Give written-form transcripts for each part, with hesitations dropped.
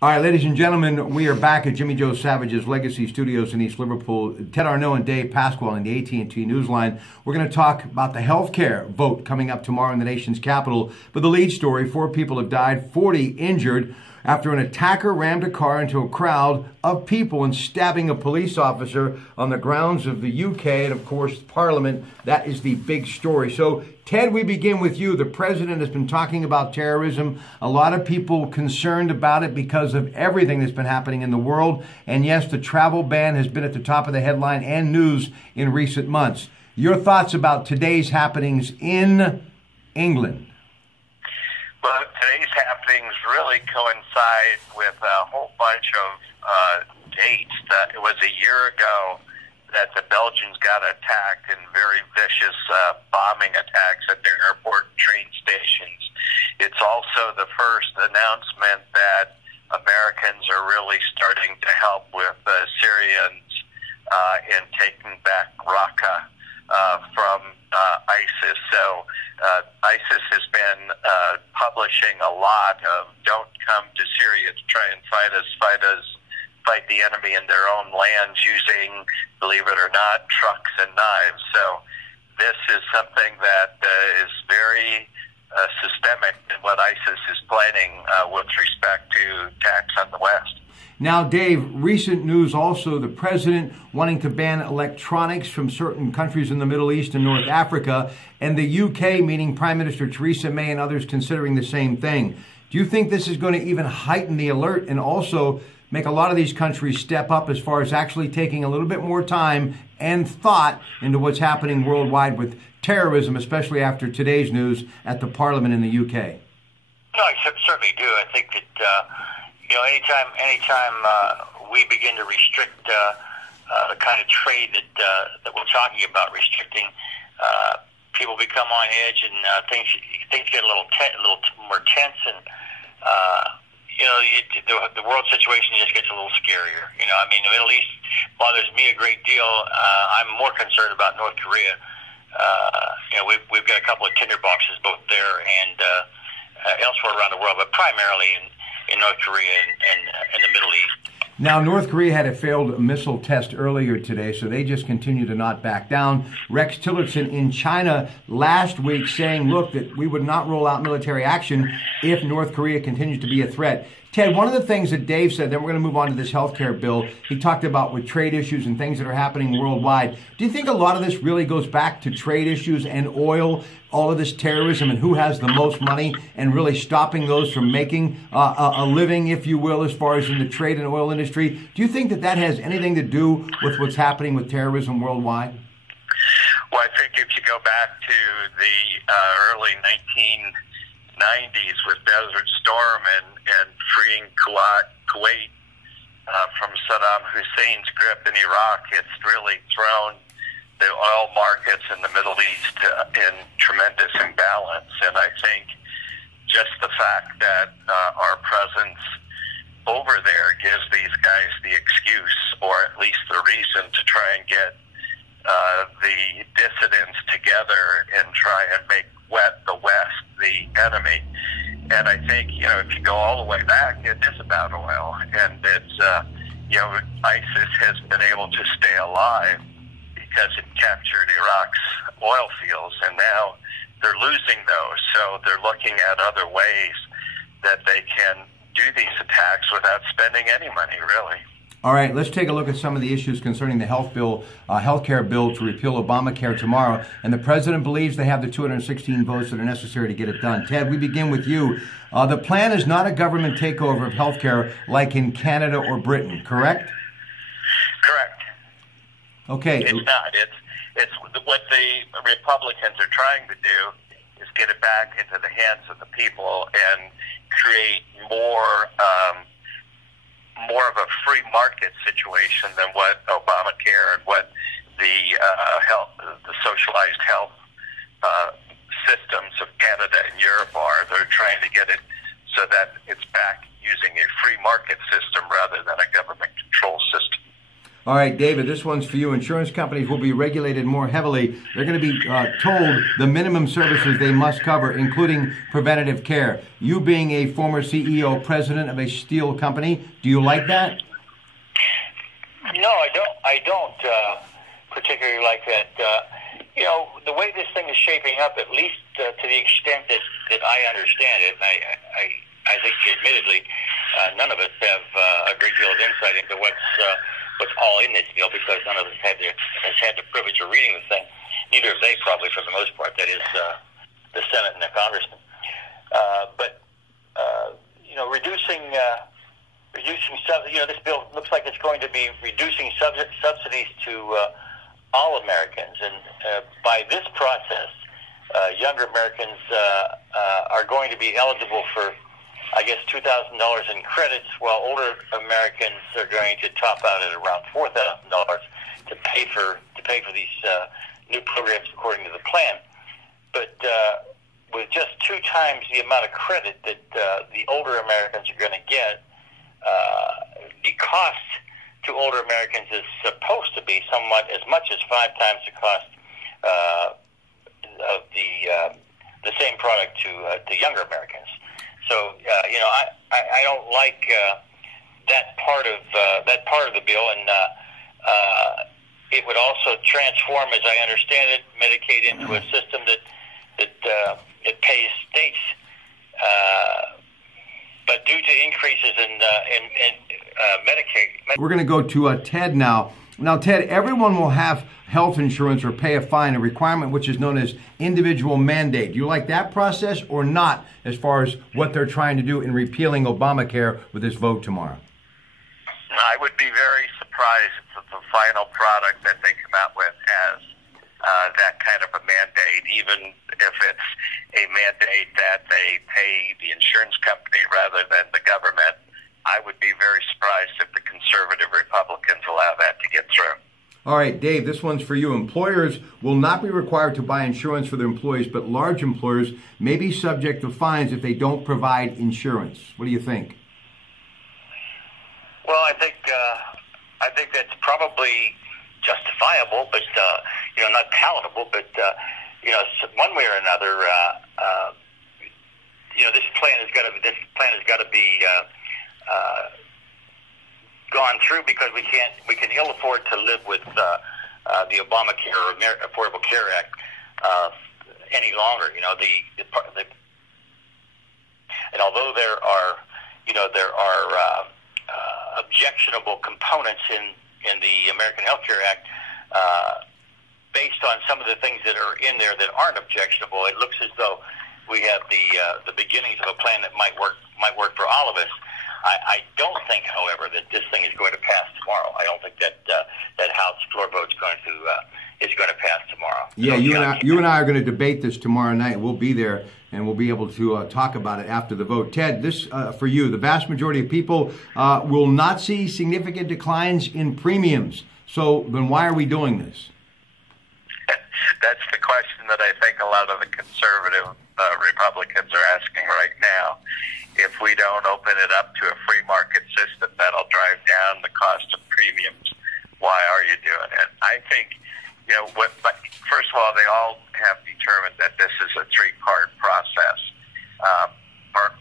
All right, ladies and gentlemen, we are back at Jimmy Joe Savage's Legacy Studios in East Liverpool. Ted Arnaud and Dave Pasquale in the AT&T Newsline. We're going to talk about the health care vote coming up tomorrow in the nation's capital. But the lead story, 4 people have died, 40 injured after an attacker rammed a car into a crowd of people and stabbing a police officer on the grounds of the UK and, of course, Parliament. That is the big story. So, Ted, we begin with you. The president has been talking about terrorism. A lot of people concerned about it because of everything that's been happening in the world. And yes, the travel ban has been at the top of the headline and news in recent months. Your thoughts about today's happenings in England? Well, today's happenings really coincide with a whole bunch of dates. It was a year ago that the Belgians got attacked in very vicious bombing attacks at their airport and train stations. It's also the first announcement that Americans are really starting to help with Syrians in taking back Raqqa from ISIS. So ISIS has been publishing a lot of "don't come to Syria to try and fight the enemy in their own lands," using, believe it or not, trucks and knives. So this is something that is very systemic in what ISIS is planning with respect to attacks on the West. Now, Dave, recent news also, the president wanting to ban electronics from certain countries in the Middle East and North Africa, and the UK, meaning Prime Minister Theresa May and others, considering the same thing. Do you think this is going to even heighten the alert and also make a lot of these countries step up as far as actually taking a little bit more time and thought into what's happening worldwide with terrorism, especially after today's news at the Parliament in the UK? No, I certainly do. I think that anytime we begin to restrict the kind of trade that we're talking about restricting, people become on edge and things get a little more tense, and the world situation just gets a little scarier. I mean, the Middle East bothers me a great deal. I'm more concerned about North Korea. We've got a couple of tinderboxes both there and elsewhere around the world, but primarily in North Korea and in the Middle East. Now, North Korea had a failed missile test earlier today, so they just continue to not back down. Rex Tillerson in China last week saying, look, that we would not roll out military action if North Korea continues to be a threat. Ted, one of the things that Dave said, then we're going to move on to this health care bill, he talked about with trade issues and things that are happening worldwide. Do you think a lot of this really goes back to trade issues and oil, all of this terrorism, and who has the most money, and really stopping those from making a living, if you will, as far as in the trade and oil industry? Do you think that that has anything to do with what's happening with terrorism worldwide? Well, I think if you go back to the early 1990s with Desert Storm and freeing Kuwait from Saddam Hussein's grip in Iraq, it's really thrown the oil markets in the Middle East in tremendous imbalance. And I think just the fact that our presence over there gives these guys the excuse, or at least the reason, to try and get the dissidents together and try and make the West the enemy. And I think, if you go all the way back, it is about oil. And it's, ISIS has been able to stay alive because it captured Iraq's oil fields, and now they're losing those. So they're looking at other ways that they can do these attacks without spending any money, really. All right, let's take a look at some of the issues concerning the health care bill to repeal Obamacare tomorrow. And the president believes they have the 216 votes that are necessary to get it done. Ted, we begin with you. The plan is not a government takeover of health care like in Canada or Britain, correct? Correct. Okay. It's not. It's what the Republicans are trying to do is get it back into the hands of the people and create more of a free market situation than what Obamacare and what the socialized health systems of Canada and Europe are. They're trying to get it so that it's back using a free market system rather than a government control system. All right, David, this one's for you. Insurance companies will be regulated more heavily. They're going to be told the minimum services they must cover, including preventative care. You being a former CEO, president of a steel company, do you like that? No, I don't. I don't particularly like that. You know, the way this thing is shaping up, at least to the extent that I understand it, and I think, admittedly, none of us have a great deal of insight into what's all in this deal, because none of us has had the privilege of reading the thing. Neither have they, probably, for the most part. That is the Senate and the Congressman. But you know, reducing this bill looks like it's going to be reducing subsidies to all Americans, and by this process, younger Americans are going to be eligible for, I guess, $2,000 in credits, while older Americans are going to top out at around $4,000 to pay for these new programs according to the plan. But with just 2 times the amount of credit that the older Americans are going to get, the cost to older Americans is supposed to be somewhat as much as 5 times the cost of the same product to younger Americans. So you know, I don't like that part of the bill, and it would also transform, as I understand it, Medicaid into a system that it pays states, but due to increases in Medicaid. We're going to go to Ted now. Now, Ted, everyone will have health insurance or pay a fine, a requirement which is known as individual mandate. Do you like that process or not, as far as what they're trying to do in repealing Obamacare with this vote tomorrow? I would be very surprised if the final product that they come out with has that kind of a mandate, even if it's a mandate that they pay the insurance company rather than the government. I would be very surprised if the conservative Republicans allow that to get through. All right, Dave, this one's for you. Employers will not be required to buy insurance for their employees, but large employers may be subject to fines if they don't provide insurance. What do you think? Well, I think that's probably justifiable, but you know, not palatable. But you know, one way or another, you know, this plan has got to be gone through, because we can ill afford to live with the Obamacare or Affordable Care Act any longer. You know, and although there are objectionable components in the American Health Care Act, based on some of the things that are in there that aren't objectionable, it looks as though we have the beginnings of a plan that might work for all of us. I don't think, however, that this thing is going to pass tomorrow. I don't think that House floor vote is going to pass tomorrow. Yeah, so you and I are going to debate this tomorrow night. We'll be there, and we'll be able to talk about it after the vote. Ted, this for you. The vast majority of people will not see significant declines in premiums. So then why are we doing this? That's the question that I think a lot of the conservative Republicans are asking right now. If we don't open it up to a free market system that'll drive down the cost of premiums, why are you doing it? I think, you know, first of all, they all have determined that this is a 3-part process,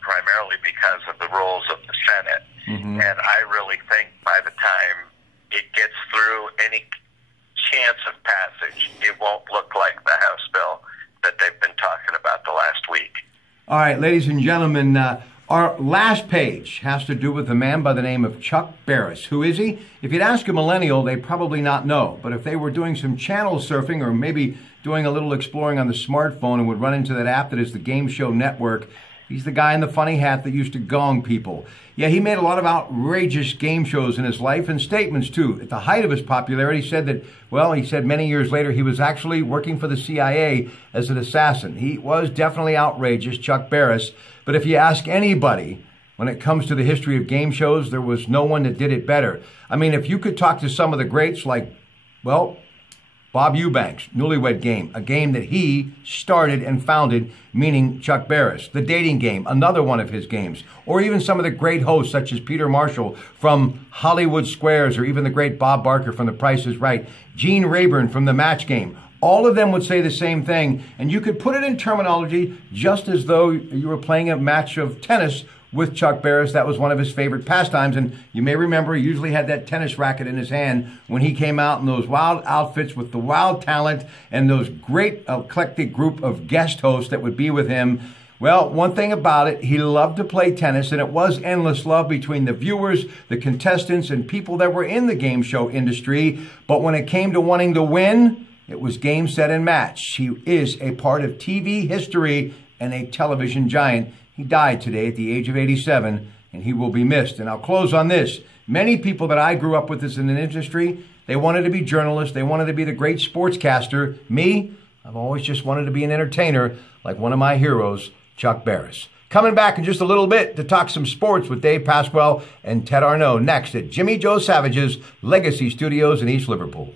primarily because of the rules of the Senate. Mm-hmm. And I really think by the time it gets through any chance of passage, it won't look like the House bill that they've been talking about the last week. All right, ladies and gentlemen, our last page has to do with a man by the name of Chuck Barris. Who is he? If you'd ask a millennial, they probably not know. But if they were doing some channel surfing or maybe doing a little exploring on the smartphone and would run into that app that is the Game Show Network, he's the guy in the funny hat that used to gong people. Yeah, he made a lot of outrageous game shows in his life and statements, too. At the height of his popularity, he said many years later he was actually working for the CIA as an assassin. He was definitely outrageous, Chuck Barris. But if you ask anybody, when it comes to the history of game shows, there was no one that did it better. I mean, if you could talk to some of the greats like, well, Bob Eubanks, Newlywed Game, a game that he started and founded, meaning Chuck Barris. The Dating Game, another one of his games. Or even some of the great hosts such as Peter Marshall from Hollywood Squares, or even the great Bob Barker from The Price is Right, Gene Rayburn from The Match Game. All of them would say the same thing, and you could put it in terminology just as though you were playing a match of tennis with Chuck Barris. That was one of his favorite pastimes, and you may remember he usually had that tennis racket in his hand when he came out in those wild outfits with the wild talent and those great eclectic group of guest hosts that would be with him. Well, one thing about it, he loved to play tennis, and it was endless love between the viewers, the contestants, and people that were in the game show industry. But when it came to wanting to win, it was game, set, and match. He is a part of TV history and a television giant. He died today at the age of 87, and he will be missed. And I'll close on this. Many people that I grew up with in the industry, they wanted to be journalists. They wanted to be the great sportscaster. Me, I've always just wanted to be an entertainer, like one of my heroes, Chuck Barris. Coming back in just a little bit to talk some sports with Dave Pasquale and Ted Arnaud next at Jimmy Joe Savage's Legacy Studios in East Liverpool.